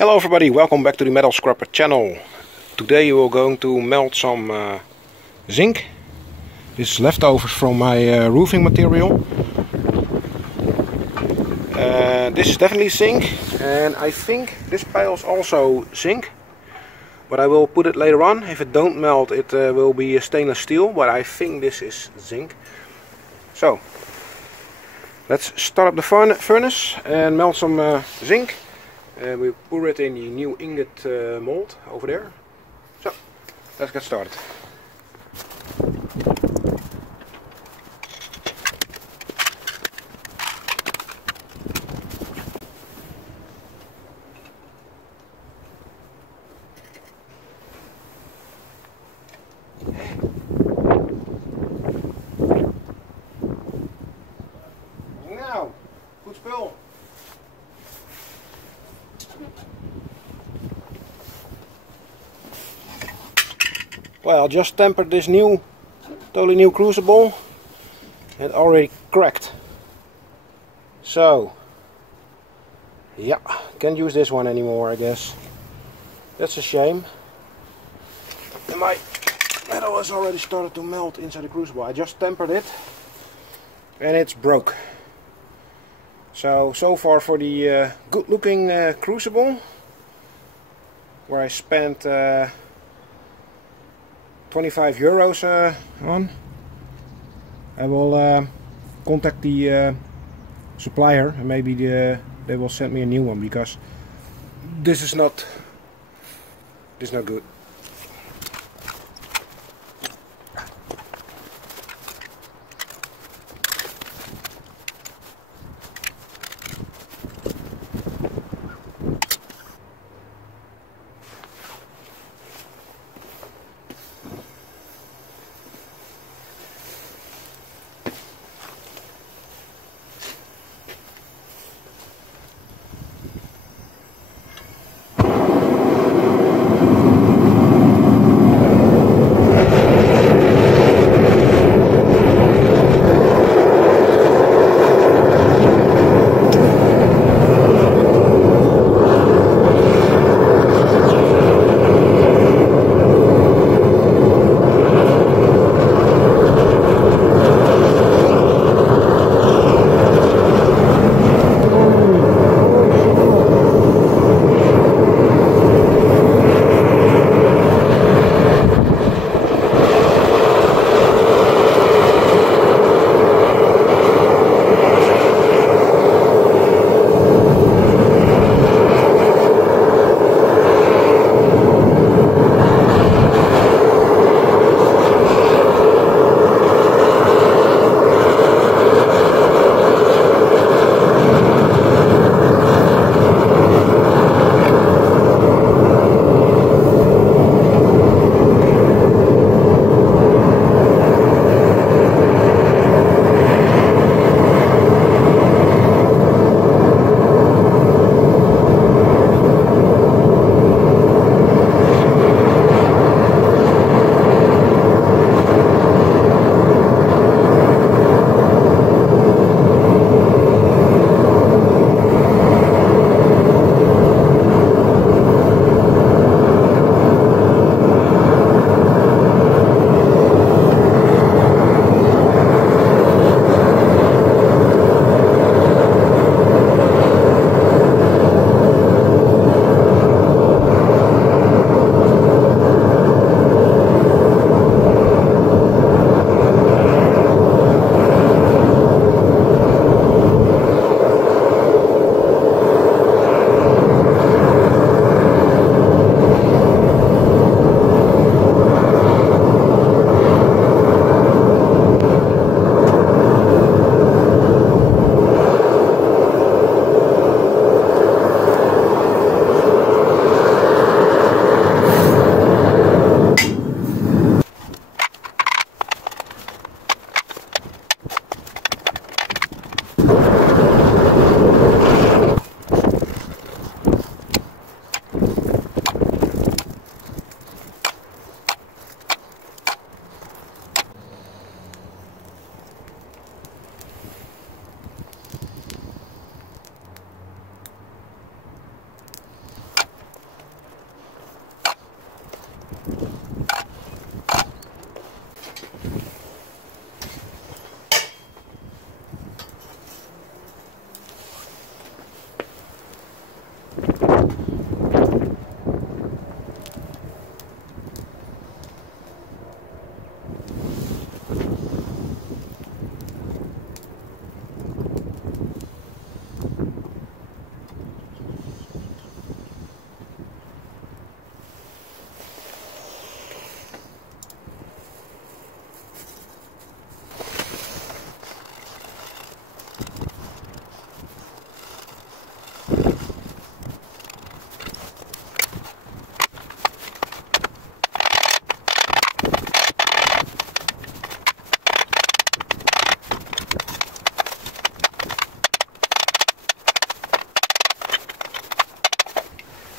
Hello everybody, welcome back to the Metal Scrapper channel. Today we're going to melt some zinc. This is leftovers from my roofing material. This is definitely zinc, and I think this pile is also zinc. But I will put it later on. If it don't melt, it will be stainless steel, but I think this is zinc. So, let's start up the furnace and melt some zinc. We pour it in the new ingot mold over there. So, let's get started. Nou, goed spul. Well, I just tempered this totally new crucible. It already cracked. So, yeah, can't use this one anymore, I guess. That's a shame. And my metal has already started to melt inside the crucible. I just tempered it, and it's broke. So far for the good-looking crucible, where I spent 25 euros on. I will contact the supplier, and maybe they will send me a new one, because this is not good.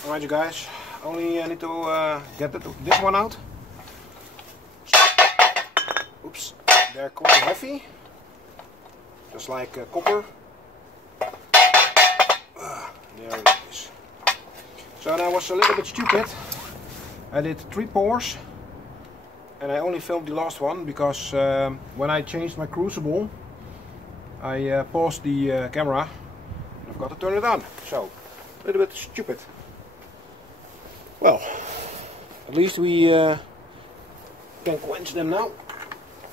Alright you guys, only need to get this one out. Oops, they're quite heavy, just like copper. There it is. So I was a little bit stupid. I did 3 pours and I only filmed the last one because when I changed my crucible I paused the camera and I've got to turn it on. So, a little bit stupid. Well, at least we can quench them now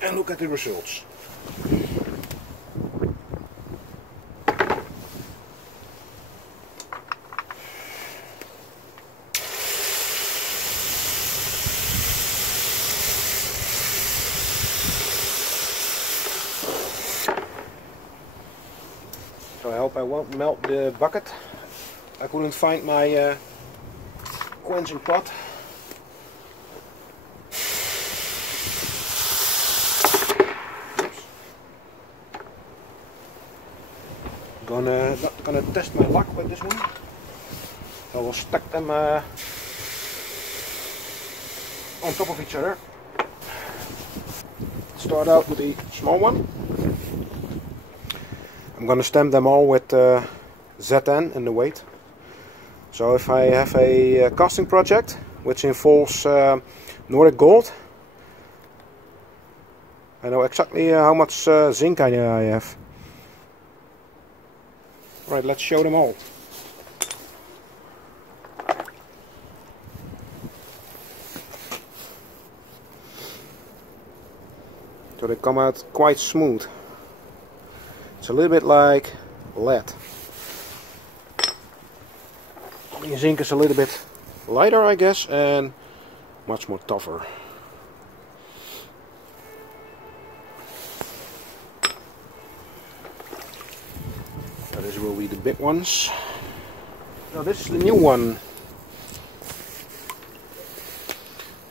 and look at the results. So I hope I won't melt the bucket. I couldn't find my quenching pot. Oops. Gonna test my luck with this one. So we'll stack them on top of each other. Start out with the small one. I'm gonna stamp them all with ZN in the weight. So if I have a casting project which involves Nordic gold, I know exactly how much zinc I have. Alright, let's show them all. So they come out quite smooth. It's a little bit like lead. The zinc is a little bit lighter, I guess, and much more tougher. So this will be the big ones. Now this is the new one.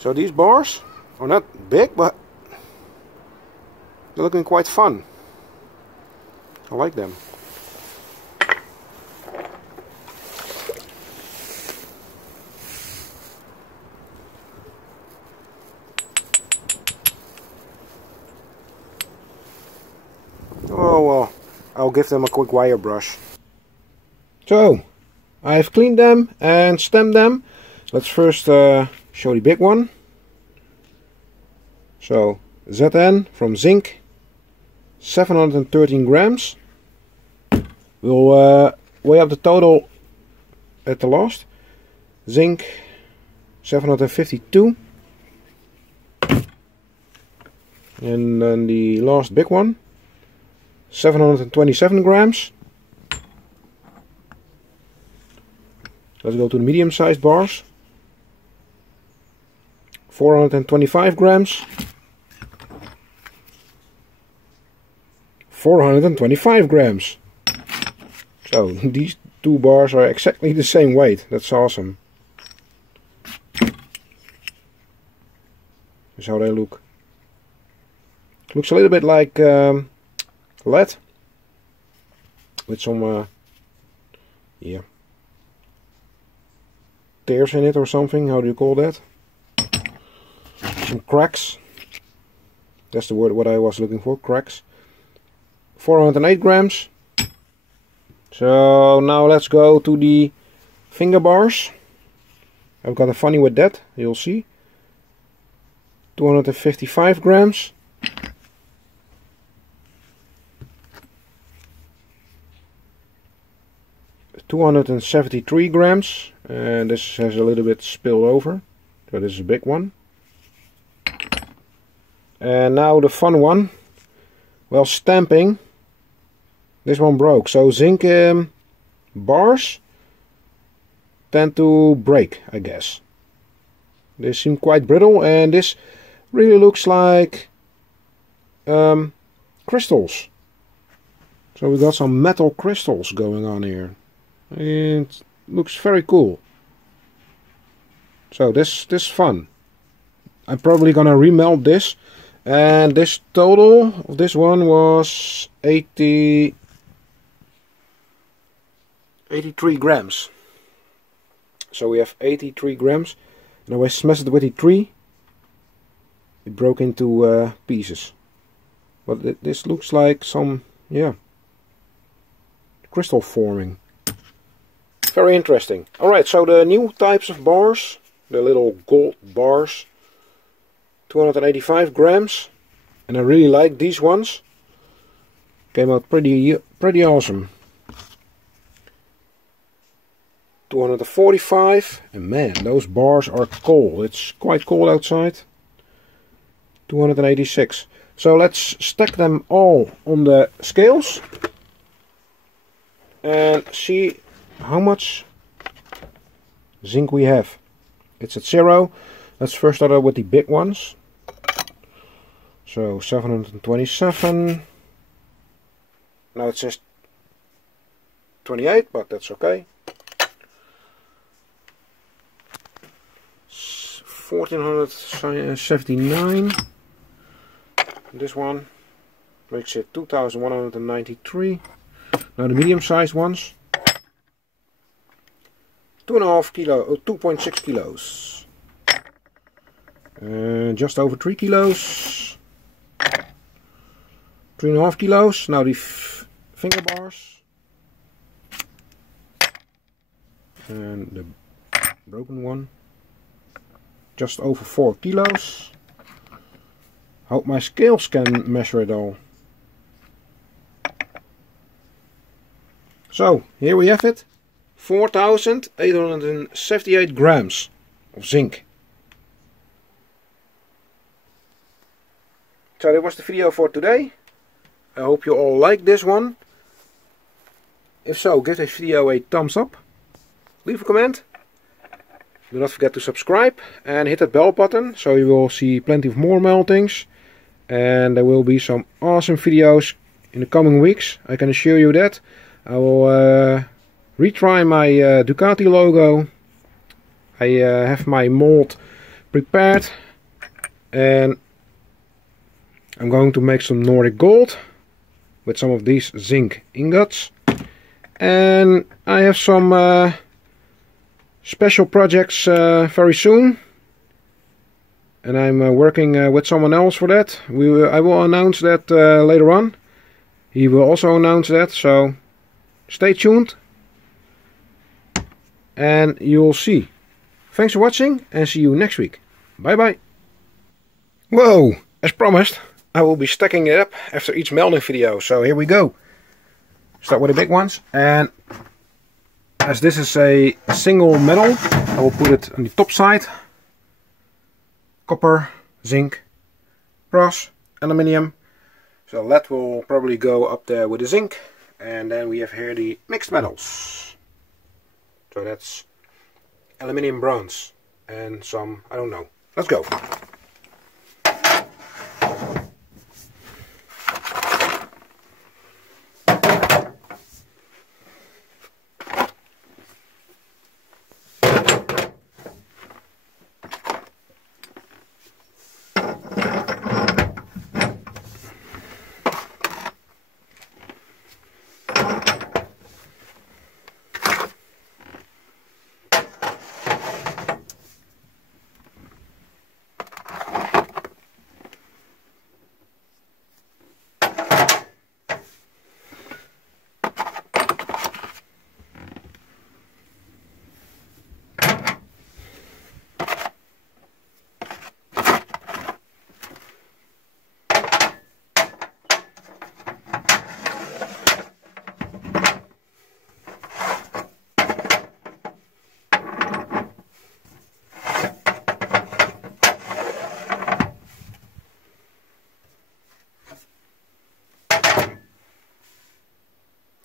So these bars are not big, but they're looking quite fun. I like them. Oh well, I'll give them a quick wire brush. So, I've cleaned them and stamped them. Let's first show the big one. So, ZN from Zinc, 713 grams. We'll weigh up the total at the last. Zinc, 752. And then the last big one, 727 grams. Let's go to the medium sized bars. 425 grams. 425 grams. So these two bars are exactly the same weight. That's awesome. That's how they look. Looks a little bit like lead with some yeah, tears in it or something. How do you call that? Some cracks. That's the word what I was looking for, cracks. 408 grams. So now let's go to the finger bars. I've got a funny with that, you'll see. 255 grams. $273 grams, and this has a little bit spilled over, so this is a big one. And now the fun one. Well, stamping, this one broke. So zinc bars tend to break, I guess. They seem quite brittle, and this really looks like crystals. So we got some metal crystals going on here. It looks very cool. So this is fun. I'm probably gonna remelt this, and this total of this one was 83 grams. So we have 83 grams. And when I smashed it with the tree, it broke into pieces. But this looks like some, yeah, crystal forming. Very interesting. Alright, so the new types of bars, the little gold bars, 285 grams. And I really like these ones. Came out pretty awesome. 245, and man, those bars are cold. It's quite cold outside. 286. So let's stack them all on the scales and see how much zinc we have. It's at 0. Let's first start out with the big ones. So 727. Now it says 28, but that's okay. 1479. This one makes it 2193. Now the medium-sized ones, 2.5 kilo, 2.6 kilos, just over 3 kilos, 3.5 kilos. Now the finger bars, and the broken one, just over 4 kilos. Hope my scales can measure it all. So here we have it, 4,878 grams of zinc. So that was the video for today. I hope you all like this one. If so, give this video a thumbs up, leave a comment. Do not forget to subscribe and hit that bell button so you will see plenty of more meltings. And there will be some awesome videos in the coming weeks, I can assure you that. I will retry my Ducati logo. I have my mold prepared. And I'm going to make some Nordic gold with some of these zinc ingots. And I have some special projects very soon. And I'm working with someone else for that. I will announce that later on. He will also announce that, so stay tuned. And you'll see. Thanks for watching and see you next week. Bye bye. Whoa, as promised, I will be stacking it up after each melting video. So here we go. Start with the big ones. And as this is a single metal, I will put it on the top side. Copper, zinc, brass, aluminium. So lead will probably go up there with the zinc. And then we have here the mixed metals. So that's aluminium, bronze, and some, I don't know. Let's go.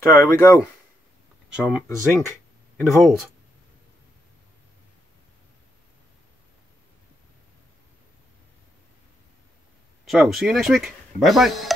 So here we go. Some zinc in the vault. So, see you next week. Bye bye.